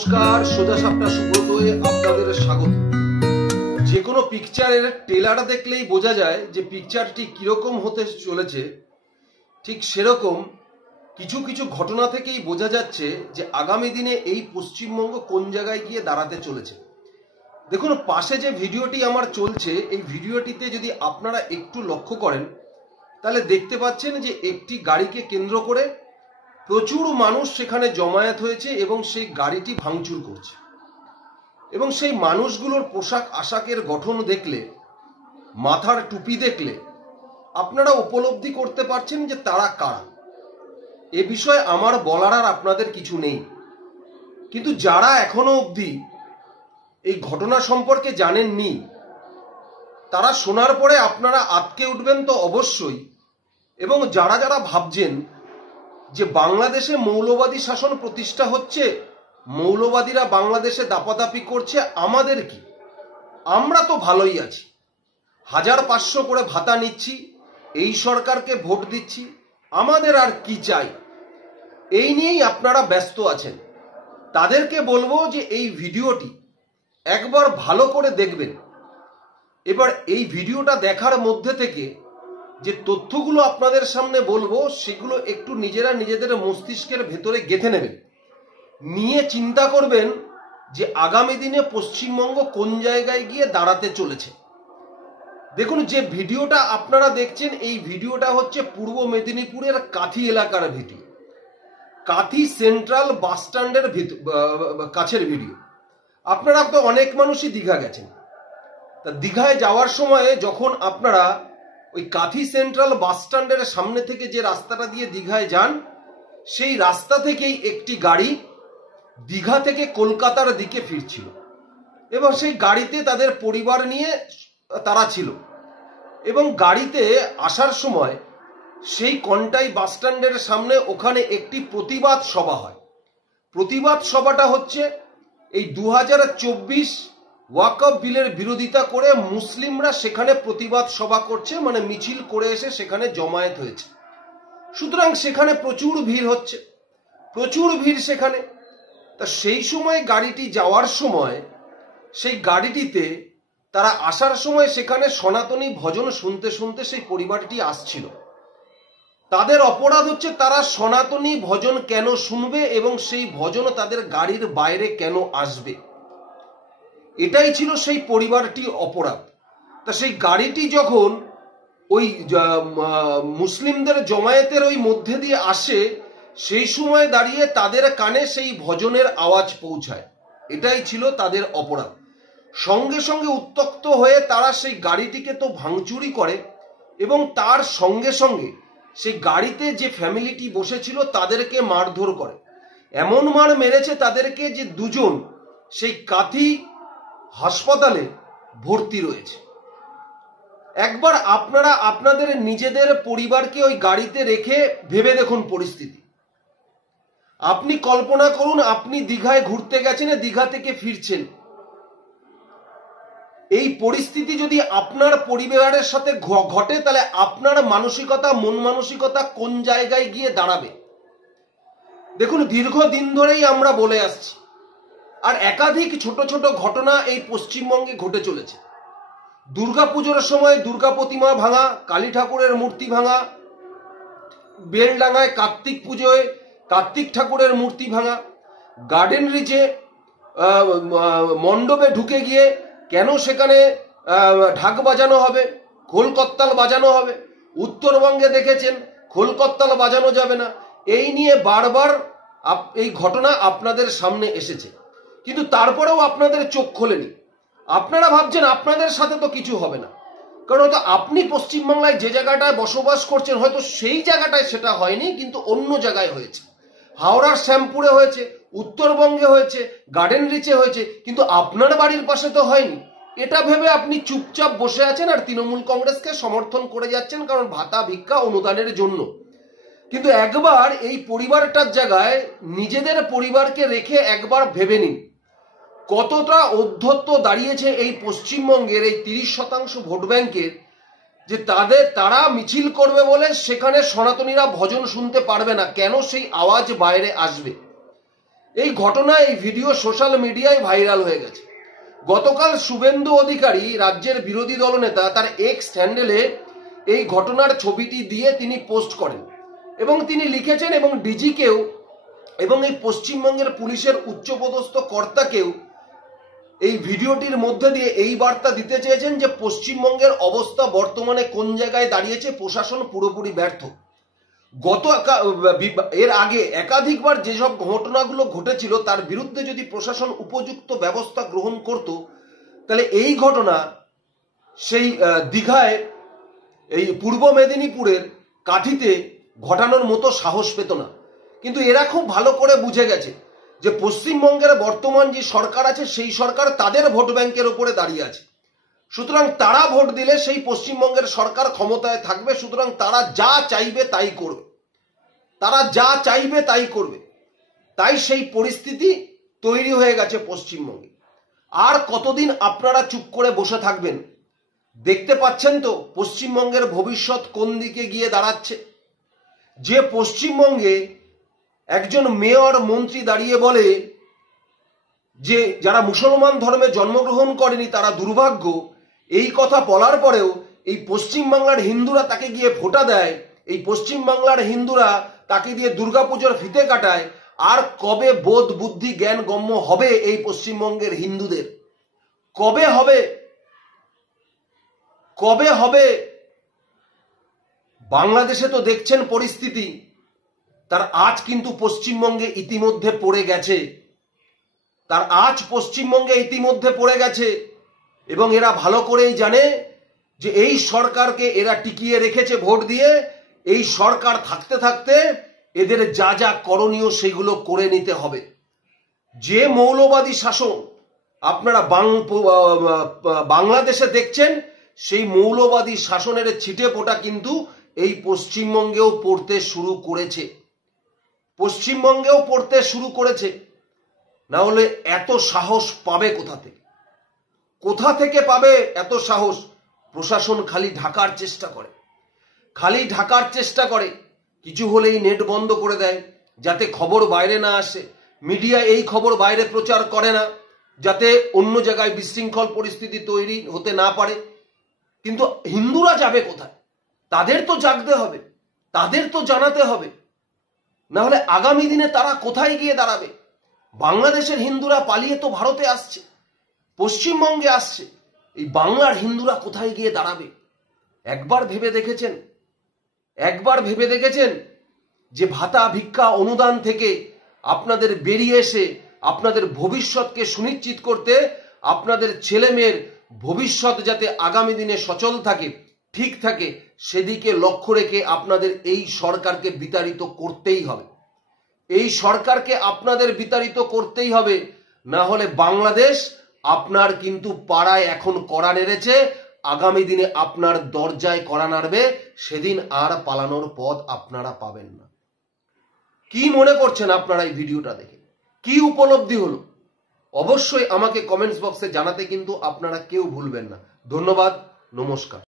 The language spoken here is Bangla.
নমস্কার, সোজা সাপটা সুব্রতয়ে আপনাদের স্বাগত। যে কোনো পিকচারের ট্রেলার দেখলেই বোঝা যায় যে পিকচারটি কিরকম হতে চলেছে। ঠিক সেরকম কিছু কিছু ঘটনা থেকেই বোঝা যাচ্ছে যে আগামী দিনে এই পশ্চিমবঙ্গ কোন জায়গায় গিয়ে দাঁড়াতে চলেছে। দেখুন, পাশে যে ভিডিওটি আমার চলছে, এই ভিডিওটিতে যদি আপনারা একটু লক্ষ্য করেন তাহলে দেখতে পাচ্ছেন যে একটি গাড়িকে কেন্দ্র করে প্রচুর মানুষ সেখানে জমায়েত হয়েছে এবং সেই গাড়িটি ভাঙচুর করছে। এবং সেই মানুষগুলোর পোশাক আশাকের গঠন দেখলে, মাথার টুপি দেখলে আপনারা উপলব্ধি করতে পারছেন যে তারা কারা। এ বিষয়ে আমার বলার আর আপনাদের কিছু নেই, কিন্তু যারা এখনো অবধি এই ঘটনা সম্পর্কে জানেননি তারা শোনার পরে আপনারা আঁতকে উঠবেন তো অবশ্যই। এবং যারা যারা ভাবছেন যে বাংলাদেশে মৌলবাদী শাসন প্রতিষ্ঠা হচ্ছে, মৌলবাদীরা বাংলাদেশে দাপাদাপি করছে, আমাদের কি? আমরা তো ভালোই আছি, 1500 করে ভাতা নিচ্ছি, এই সরকারকে ভোট দিচ্ছি, আমাদের আর কি চাই? এই নিয়েই আপনারা ব্যস্ত আছেন। তাদেরকে বলবো যে এই ভিডিওটি একবার ভালো করে দেখবেন। এবার এই ভিডিওটা দেখার মধ্যে থেকে যে তথ্যগুলো আপনাদের সামনে বলবো সেগুলো একটু নিজেরা নিজেদের মস্তিষ্কের ভেতরে গেঁথে নেবেন, নিয়ে চিন্তা করবেন যে আগামী দিনে পশ্চিমবঙ্গ কোন জায়গায় গিয়ে দাঁড়াতে চলেছে। দেখুন, যে ভিডিওটা আপনারা দেখছেন এই ভিডিওটা হচ্ছে পূর্ব মেদিনীপুরের কাঁথি এলাকার ভিডিও, কাঁথি সেন্ট্রাল বাস স্ট্যান্ডের কাছের ভিডিও। আপনারা তো অনেক মানুষই দীঘা গেছেন, তা দীঘায় যাওয়ার সময় যখন আপনারা ওই কাঁথি সেন্ট্রাল বাস স্ট্যান্ডের সামনে থেকে যে রাস্তাটা দিয়ে দীঘায় যান, সেই রাস্তা থেকেই একটি গাড়ি দীঘা থেকে কলকাতার দিকে ফিরছিল এবং সেই গাড়িতে তাদের পরিবার নিয়ে তারা ছিল। এবং গাড়িতে আসার সময় সেই কন্টাই বাস স্ট্যান্ডের সামনে ওখানে একটি প্রতিবাদ সভা হয়। প্রতিবাদ সভাটা হচ্ছে এই 2024 ওয়াকফ বিলের বিরোধিতা করে মুসলিমরা সেখানে প্রতিবাদ সভা করছে, মানে মিছিল করে এসে সেখানে জমায়েত হয়েছে। সুতরাং সেখানে প্রচুর ভিড় হচ্ছে, প্রচুর ভিড় সেখানে। তা সেই সময় গাড়িটি যাওয়ার সময় সেই গাড়িটিতে তারা আসার সময় সেখানে সনাতনী ভজন শুনতে শুনতে সেই পরিবারটি আসছিল। তাদের অপরাধ হচ্ছে তারা সনাতনী ভজন কেন শুনবে এবং সেই ভজন তাদের গাড়ির বাইরে কেন আসবে, এটাই ছিল সেই পরিবারটির অপরাধ। তা সেই গাড়িটি যখন ওই মুসলিমদের জমায়েতের ওই মধ্যে দিয়ে আসে, সেই সময় দাঁড়িয়ে তাদের কানে সেই ভজনের আওয়াজ পৌঁছায়, এটাই ছিল তাদের অপরাধ। সঙ্গে সঙ্গে উত্তক্ত হয়ে তারা সেই গাড়িটিকে তো ভাঙচুরি করে এবং তার সঙ্গে সঙ্গে সেই গাড়িতে যে ফ্যামিলিটি বসেছিল তাদেরকে মারধর করে। এমন মার মেরেছে তাদেরকে যে দুজন সেই কাঁথি হাসপাতালে ভর্তি রয়েছে। একবার আপনারা আপনাদের নিজেদের পরিবারকে ওই গাড়িতে রেখে ভেবে দেখুন পরিস্থিতি। আপনি কল্পনা করুন, আপনি দীঘায় ঘুরতে গেছেন, দীঘা থেকে ফিরছেন, এই পরিস্থিতি যদি আপনার পরিবারের সাথে ঘটে তাহলে আপনার মানসিকতা, মন মানসিকতা কোন জায়গায় গিয়ে দাঁড়াবে? দেখুন, দীর্ঘদিন ধরেই আমরা বলে আসছি, আর একাধিক ছোট ছোট ঘটনা এই পশ্চিমবঙ্গে ঘটে চলেছে। দুর্গাপুজোর সময় দুর্গা প্রতিমা ভাঙা, কালী ঠাকুরের মূর্তি ভাঙা, বেলডাঙ্গায় কার্তিক পুজোয় কার্তিক ঠাকুরের মূর্তি ভাঙা, গার্ডেন রিচে মণ্ডপে ঢুকে গিয়ে কেন সেখানে ঢাক বাজানো হবে, খোল করতাল বাজানো হবে। উত্তরবঙ্গে দেখেছেন খোল করতাল বাজানো যাবে না। এই নিয়ে বারবার এই ঘটনা আপনাদের সামনে এসেছে, কিন্তু তারপরেও আপনাদের চোখ খোলেনি। আপনারা ভাবছেন আপনাদের সাথে তো কিছু হবে না, কারণ হয়তো আপনি পশ্চিমবাংলায় যে জায়গাটায় বসবাস করছেন হয়তো সেই জায়গাটায় সেটা হয়নি, কিন্তু অন্য জায়গায় হয়েছে। হাওড়ার শ্যামপুরে হয়েছে, উত্তরবঙ্গে হয়েছে, গার্ডেন রিচে হয়েছে, কিন্তু আপনার বাড়ির পাশে তো হয়নি। এটা ভেবে আপনি চুপচাপ বসে আছেন আর তৃণমূল কংগ্রেসকে সমর্থন করে যাচ্ছেন, কারণ ভাতা ভিক্ষা অনুদানের জন্য। কিন্তু একবার এই পরিবারটার জায়গায় নিজেদের পরিবারকে রেখে একবার ভেবে নিন কতটা অধ্যত্ত দাঁড়িয়েছে এই পশ্চিমবঙ্গের এই 30% ভোট ব্যাংকের, যে তারা মিছিল করবে বলে সেখানে সনাতনীরা ভজন শুনতে পারবে না। কেন সেই আওয়াজ বাইরে আসবে? এই ঘটনা, এই ভিডিও সোশ্যাল মিডিয়ায় ভাইরাল হয়ে গেছে। গতকাল শুভেন্দু অধিকারী, রাজ্যের বিরোধী দলনেতা, তার এক্স হ্যান্ডেলে এই ঘটনার ছবিটি দিয়ে তিনি পোস্ট করেন এবং তিনি লিখেছেন, এবং ডিজিকেও এবং এই পশ্চিমবঙ্গের পুলিশের উচ্চপদস্থ কর্তাকেও এই ভিডিওটির মধ্যে দিয়ে এই বার্তা দিতে চেয়েছেন যে পশ্চিমবঙ্গের অবস্থা বর্তমানে কোন জায়গায় দাঁড়িয়েছে, প্রশাসন পুরোপুরি ব্যর্থ। এর আগে একাধিকবার যেসব ঘটনাগুলো ঘটেছিল তার বিরুদ্ধে যদি প্রশাসন উপযুক্ত ব্যবস্থা গ্রহণ করত, তাহলে এই ঘটনা সেই দীঘায়, এই পূর্ব মেদিনীপুরের কাঠিতে ঘটানোর মতো সাহস পেত না। কিন্তু এরা খুব ভালো করে বুঝে গেছে যে পশ্চিমবঙ্গের বর্তমান যে সরকার আছে সেই সরকার তাদের ভোট ব্যাংকের উপরে দাঁড়িয়ে আছে। সুতরাং তারা ভোট দিলে সেই পশ্চিমবঙ্গের সরকার ক্ষমতায় থাকবে। সুতরাং তারা যা চাইবে তাই করবে, তারা যা চাইবে তাই করবে। তাই সেই পরিস্থিতি তৈরি হয়ে গেছে পশ্চিমবঙ্গে। আর কতদিন আপনারা চুপ করে বসে থাকবেন? দেখতে পাচ্ছেন তো পশ্চিমবঙ্গের ভবিষ্যৎ কোন দিকে গিয়ে দাঁড়াচ্ছে। যে পশ্চিমবঙ্গে একজন মেয়র, মন্ত্রী দাঁড়িয়ে বলে যে যারা মুসলমান ধর্মে জন্মগ্রহণ করেনি তারা দুর্ভাগ্য, এই কথা বলার পরেও এই পশ্চিমবাংলার হিন্দুরা তাকে গিয়ে ভোটা দেয়, এই পশ্চিমবাংলার হিন্দুরা তাকে দিয়ে দুর্গাপুজোর ফিতে কাটায়। আর কবে বোধ, বুদ্ধি, জ্ঞান গম্য হবে এই পশ্চিমবঙ্গের হিন্দুদের? কবে হবে? কবে হবে? বাংলাদেশে তো দেখছেন পরিস্থিতি, তার আজ কিন্তু পশ্চিমবঙ্গে ইতিমধ্যে পড়ে গেছে, তার আজ পশ্চিমবঙ্গে ইতিমধ্যে পড়ে গেছে। এবং এরা ভালো করেই জানে যে এই সরকারকে এরা টিকিয়ে রেখেছে ভোট দিয়ে। এই সরকার থাকতে থাকতে এদের যা যা করণীয় সেগুলো করে নিতে হবে। যে মৌলবাদী শাসন আপনারা বাংলাদেশে দেখছেন, সেই মৌলবাদী শাসনের ছিটে ফোঁটা কিন্তু এই পশ্চিমবঙ্গেও পড়তে শুরু করেছে, পশ্চিমবঙ্গেও পড়তে শুরু করেছে। না হলে এত সাহস পাবে কোথা থেকে? কোথা থেকে পাবে এত সাহস? প্রশাসন খালি ঢাকার চেষ্টা করে, খালি ঢাকার চেষ্টা করে। কিছু হলেই নেট বন্ধ করে দেয় যাতে খবর বাইরে না আসে। মিডিয়া এই খবর বাইরে প্রচার করে না যাতে অন্য জায়গায় বিশৃঙ্খল পরিস্থিতি তৈরি হতে না পারে। কিন্তু হিন্দুরা যাবে কোথায়? তাদের তো জাগতে হবে, তাদের তো জানাতে হবে। না হলে আগামী দিনে তারা কোথায় গিয়ে দাঁড়াবে? বাংলাদেশের হিন্দুরা পালিয়ে তো ভারতে আসছে, পশ্চিমবঙ্গে আসছে, এই বাংলার হিন্দুরা কোথায় গিয়ে দাঁড়াবে? একবার ভেবে দেখেছেন? একবার ভেবে দেখেছেন যে ভাতা, ভিক্ষা, অনুদান থেকে আপনাদের বেরিয়ে এসে আপনাদের ভবিষ্যৎকে সুনিশ্চিত করতে, আপনাদের ছেলে মেয়ের ভবিষ্যৎ যাতে আগামী দিনে সচল থাকে, ঠিক থাকে, সেদিকে লক্ষ্য রেখে আপনাদের এই সরকারকে বিতাড়িত করতেই হবে। এই সরকারকে আপনাদের বিতাড়িত করতেই হবে। না হলে বাংলাদেশ আপনার কিন্তু পাড়ায় এখন কড়া নেড়েছে, আগামী দিনে আপনার দরজায় কড়া নাড়বে। সেদিন আর পালানোর পথ আপনারা পাবেন না। কি মনে করছেন আপনারা এই ভিডিওটা দেখে? কি উপলব্ধি হলো? অবশ্যই আমাকে কমেন্টস বক্সে জানাতে কিন্তু আপনারা কেউ ভুলবেন না। ধন্যবাদ, নমস্কার।